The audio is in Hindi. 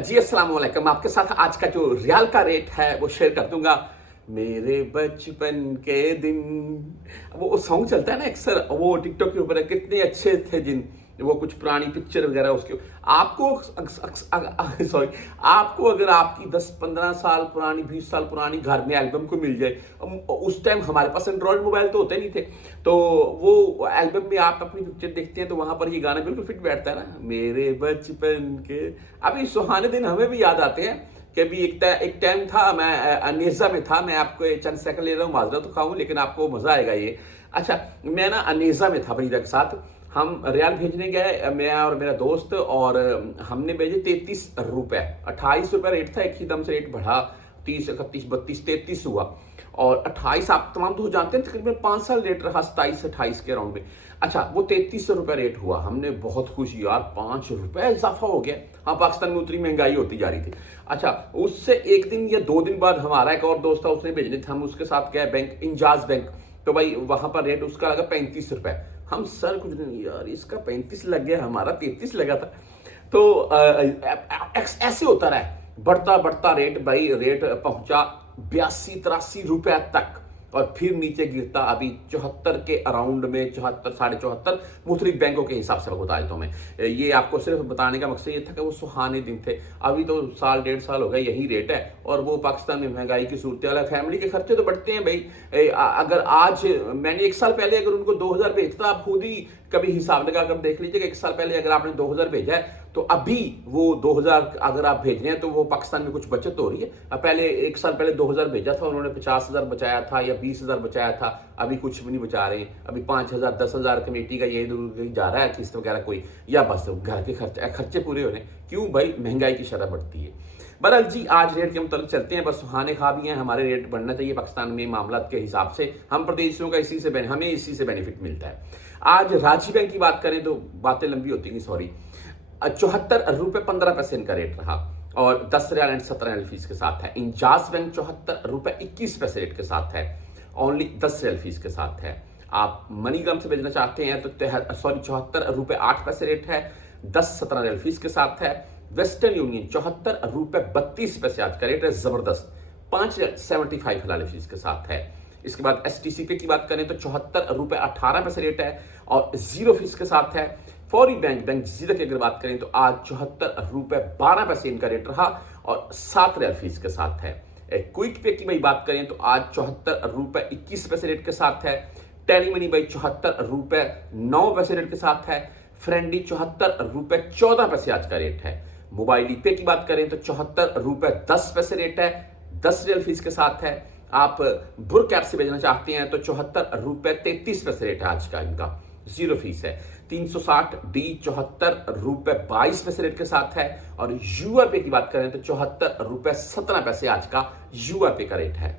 जी अस्सलाम वालेकुम। आपके साथ आज का जो रियाल का रेट है वो शेयर कर दूंगा। मेरे बचपन के दिन, वो सॉन्ग चलता है ना अक्सर, वो टिकटॉक के ऊपर है, कितने अच्छे थे दिन, वो कुछ पुरानी पिक्चर वगैरह उसके आपको सॉरी, आपको अगर आपकी 10-15 साल पुरानी, 20 साल पुरानी घर में एल्बम को मिल जाए, उस टाइम हमारे पास एंड्रॉयड मोबाइल तो होते नहीं थे, तो वो एल्बम में आप अपनी पिक्चर देखते हैं तो वहां पर ये गाना बिल्कुल फिट बैठता है ना, मेरे बचपन के। अभी सुहाने दिन हमें भी याद आते हैं कि अभी एक टाइम था, मैं अनेजा में था, मैं आपको चंद सेकंड ले रहा हूँ, माजरा तो खाऊं लेकिन आपको मजा आएगा ये। अच्छा, मैं ना अनेजा में था बरीदा के साथ, हम रियाल भेजने गए, मैं और मेरा दोस्त, और हमने भेजे 33 रुपए। 28 रुपए रेट था, एक ही दम से रेट बढ़ा, 30, 31, 32, 33 हुआ, और 28 आप तमाम तो जानते हैं तकरीबन 5 साल रेट रहा, 27-28 के राउंड में। अच्छा, वो 33 रुपए रेट हुआ, हमने बहुत खुशी, यार 5 रुपए इजाफा हो गया। हाँ, पाकिस्तान में उतनी महंगाई होती जा रही थी। अच्छा, उससे एक दिन या 2 दिन बाद हमारा एक और दोस्त था, उसने भेजने थे, हम उसके साथ गए बैंक, इंजाज बैंक, तो भाई वहां पर रेट उसका लगा 35 रुपए। हम सर कुछ नहीं, यार इसका 35 लग गया, हमारा 33 लगा था। तो ऐसे होता रहा, बढ़ता बढ़ता रेट, भाई रेट पहुंचा 82-83 रुपए तक, और फिर नीचे गिरता अभी 74 के अराउंड में, 74, 74.5 मुख्तलिफ बैंकों के हिसाब से बता देता हूं मैं। ये आपको सिर्फ बताने का मकसद ये था कि वो सुहाने दिन थे। अभी तो साल 1.5 साल हो गए यही रेट है, और वो पाकिस्तान में महंगाई की सूरत हाल है, फैमिली के खर्चे तो बढ़ते हैं भाई। अगर आज मैंने 1 साल पहले अगर उनको 2000 भेजता, आप खुद ही कभी हिसाब लगा कर देख लीजिएगा, 1 साल पहले अगर आपने 2000 भेजा है तो अभी वो 2000 अगर आप भेज रहे हैं तो वो पाकिस्तान में कुछ बचत हो रही है। पहले 1 साल पहले 2000 भेजा था, उन्होंने 50,000 बचाया था या 20,000 बचाया था, अभी कुछ भी नहीं बचा रहे हैं। अभी 5,000 10,000 कमेटी का यही जा रहा है, किस्त वगैरह कोई, या बस घर के खर्चे पूरे हो रहे हैं। क्यों भाई, महंगाई की शरह बढ़ती है। बहरहाल जी, आज रेट के मुताबिक चलते हैं, बस सुहाने खा भी हैं, हमारे रेट बढ़ना चाहिए पाकिस्तान में मामला के हिसाब से, हम प्रदेशियों का हमें इसी से बेनिफिट मिलता है। आज रांची बैंक की बात करें तो बातें लंबी होती हैं, सॉरी, 74 रुपए 15 पैसे इनका रेट रहा, और 10 रियाल एंड 17 रियाल फीस के साथ है। इंजाज बैंक 74 रुपए 21 पैसे रेट के साथ है, ओनली 10 रियाल फीस के साथ है। आप मनीग्राम से भेजना चाहते हैं तो 74 रुपए 8 पैसे रेट है, 10-17 रियाल फीस के साथ है। वेस्टर्न यूनियन 74 रुपए 32 पैसे आज का रेट है, जबरदस्त, 5.75 रियाल फीस के साथ है। इसके बाद एसटीसी पे की बात करें तो 74 रुपए 18 पैसे रेट है, और 0 फीस के साथ है। फौरी बैंक जजीरा की अगर बात करें तो आज 74 रुपए 12 पैसे इनका रेट रहा, और 7 रियाल फीस के साथ है। क्विक पे की भाई बात करें तो आज 74 रुपए 21 पैसे रेट के साथ है। टेली मनी भाई 74 रुपए 9 पैसे रेट के साथ है। फ्रेंडी 74 रुपए 14 पैसे आज का रेट है। मोबाइल पे की बात करें तो 74 रुपए 10 पैसे रेट है, 10 रियाल फीस के साथ है। आप बुर्क ऐप से भेजना चाहते हैं तो 74 रुपए 33 पैसे रेट है आज का इनका, 0 फीस है। 360D 74 रुपए 22 पैसे रेट के साथ है, और यूआर पे की बात करें तो 74 रुपए 17 पैसे आज का यूआर पे का रेट है।